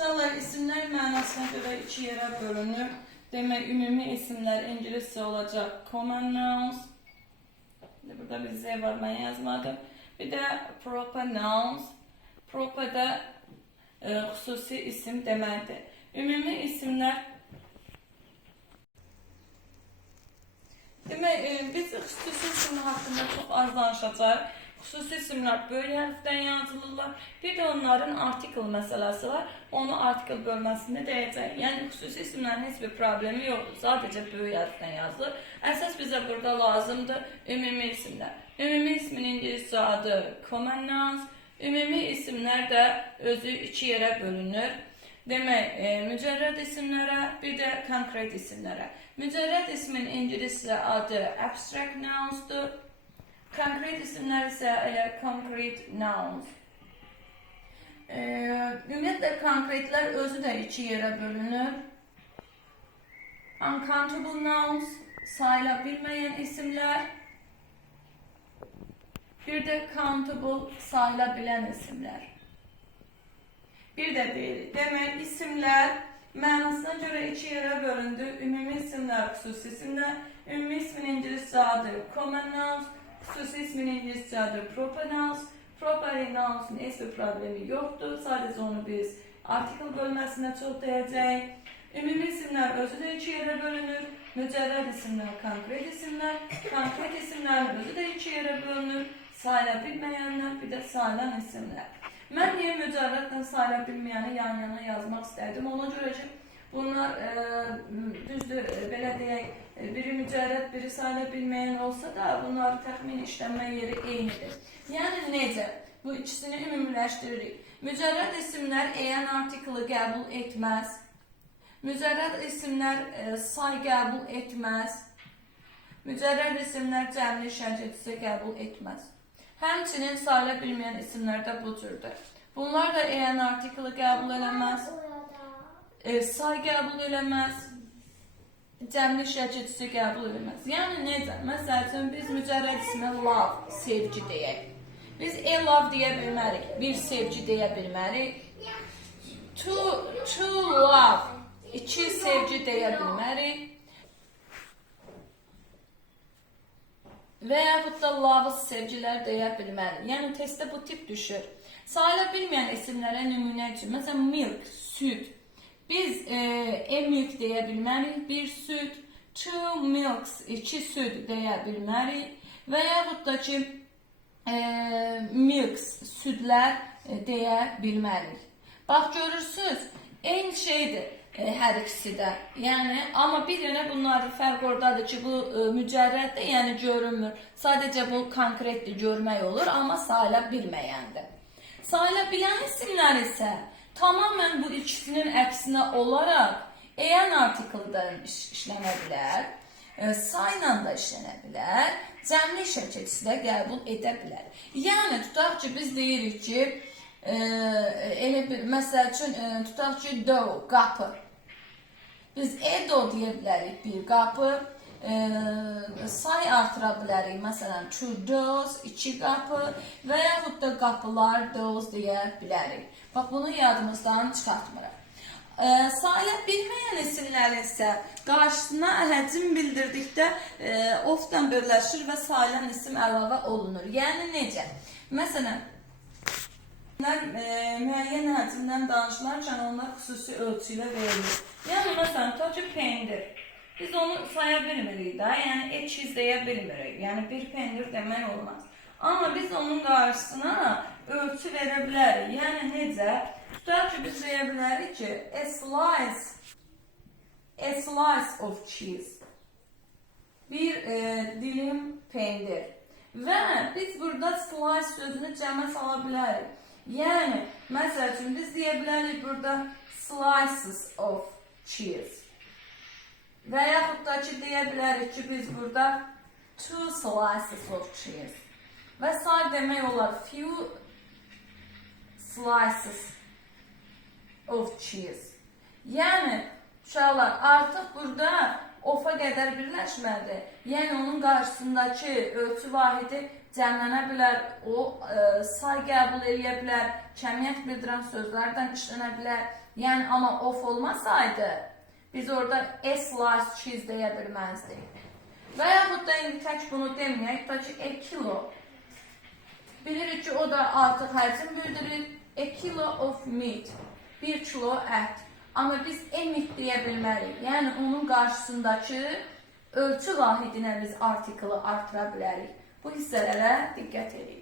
Uşaqlar isimlər mənasına görə iki yerə bölünür. Demək, ümumi isimlər ingiliscə olacaq common nouns. Burada bir Z var, mən yazmadım. Bir də proper nouns. Proper də e, xüsusi isim deməkdir. Ümumi isimlər Demək, e, biz xüsusi isim haqqında çox az danışacağıq. Xüsusi isimlər böyük hərfdən yazılırlar. Bir də onların artikel məsələsi var. Onu artikel bölməsində deyəcək. Yəni xüsusi isimlərin heç bir problemi yoxdur. Sadəcə böyük hərfdən yazılır. Əsas bizə burada lazımdır ümumi isimlər. Ümumi ismin ingiliscə adı common nouns. Ümumi isimlər də özü iki yerə bölünür. Demək, e, mücərrəd isimlərə, bir də konkret isimlərə. Mücərrəd ismin ingiliscə adı abstract nounsdur. Konkret isimlər isə elə concrete nouns. E, ümumiyyətlə konkretlər özü də iki yerə bölünür. Uncountable nouns sayıla bilməyən isimlər. Bir də countable sayıla bilən isimlər. Bir də deyil. Demək isimlər mənasına görə iki yerə bölündü. Ümumi isimlər, xüsusi isimlər. Ümumi ismin ingiliscə adı common nouns, xüsusi ismin ingiliscə adı proper nouns. Proper nouns'un heç bir problemi yoxdur. Sadəcə onu biz bölməsində çox deyəcəyik. Ümumi isimlər özü də iki yerə bölünür. Mücərrəd isimlər, konkret isimlər. Konkret isimlərin özü də iki yerə bölünür. Sayıla bilməyənlər, bir də sayılan isimlər. Mən niyə mücərrədlə sayıla bilməyəni yan-yana yazmaq istədim? Ona görə ki, bunlar e, düzdür, e, belə e, biri mücərrəd, biri sayıla bilməyən olsa da, bunların təxmini işlənmə yeri eynidir. Yəni necə? Bu ikisini ümumiləşdiririk. Mücərrəd isimlər eyan artiklı qəbul etməz. Mücərrəd isimlər e, say qəbul etməz. Mücərrəd isimlər cəmli şərcətisə qəbul etməz. Həmçinin sayıla bilməyən isimlər də bu cürdür. Bunlar da eyan artiklı qəbul eləməz, e, say qəbul eləməz, cəmli şərcətisi qəbul eləməz. Yəni necə? Məsəl üçün biz mücərrəd ismə love, sevgi deyək. Biz a love deyə bilmərik, bir sevgi deyə bilmərik. To, to love, iki sevgi deyə bilmərik. Və yaxud da lavız sevgilər deyə bilmərik. Yəni testdə bu tip düşür. Sayıla bilməyən isimlərə nümunə üçün, məsələn milk, süd. Biz e, milk deyə bilmərik, bir süd, two milks, iki süd deyə bilmərik. Və yaxud da ki e, milks, südlər e, deyə bilmərik. Bax görürsüz, eyni şeydir e, hər ikisi də. Yəni amma bir dənə bunların fərq ordadır ki, bu e, mücərrəddir, yəni görünmür. Sadəcə bu konkretdir, görmək olur, amma sayıla bilməyəndir. Sayıla bilən isimlər isə tamamilə bu ikisinin əksinə olaraq eyan artikeldən iş, işlənə bilər, e, sayla da işlənə bilər, cəmli şəkildə də qəbul edə bilər. Yəni tutaq ki, biz deyirik ki, e, elə bir məsəl üçün e, tutaq ki, door, qapı. Biz edo deyə bilərik bir qapı, e, say artıra bilərik. Məsələn, two doors, iki qapı və yaxud da qapılar, doors deyə bilərik. Bax bunu yadımızdan çıxartmırıq. E, sayıla bilməyən isimlərin isə qarşısına həcm bildirdikdə e, ofdan birləşir və sayılan isim əlavə olunur. Yəni necə? Məsələn, İsimlər e, müəyyən həcmdən danışılarkən onlar xüsusi ölçü ilə verilir. Yəni məsələn, tutaq ki. Biz onu saya bilmirik də, yəni ekiz deyə bilmirik. Yəni bir pendir demək olmaz. Amma biz onun qarşısına ölçü verə bilərik. Yəni necə? Tutaq ki, biz deyə bilərik ki, a slice a slice of cheese. Bir e, dilim pendir. Və biz burada slice sözünü cəmə sala bilərik. Yəni, məsəl üçün biz deyə bilərik burada slices of cheese. Və yaxud da ki, deyə bilərik ki, biz burada two slices of cheese. Və say demək olar few slices of cheese. Yəni, uşaqlar, artıq burada ofa qədər birləşməlidir. Yəni, onun qarşısındakı ölçü vahidi cəmlənə bilər, o e, say qəbul edə bilər, cəmiyyət bildirən sözlərdən işlənə bilər. Yəni amma of olmasaydı biz orada a slice cheese deyə bilməzdik. Və yaxud da indi tək bunu deməyək, da ki, a kilo. Bilirik ki, o da artıq həcm bildirir. A kilo of meat. 1 kilo ət. Amma biz a meat deyə bilmərik. Yəni onun qarşısındakı ölçü vahidinə biz artiklı artıra bilərik. Bu hissələrə diqqət edin.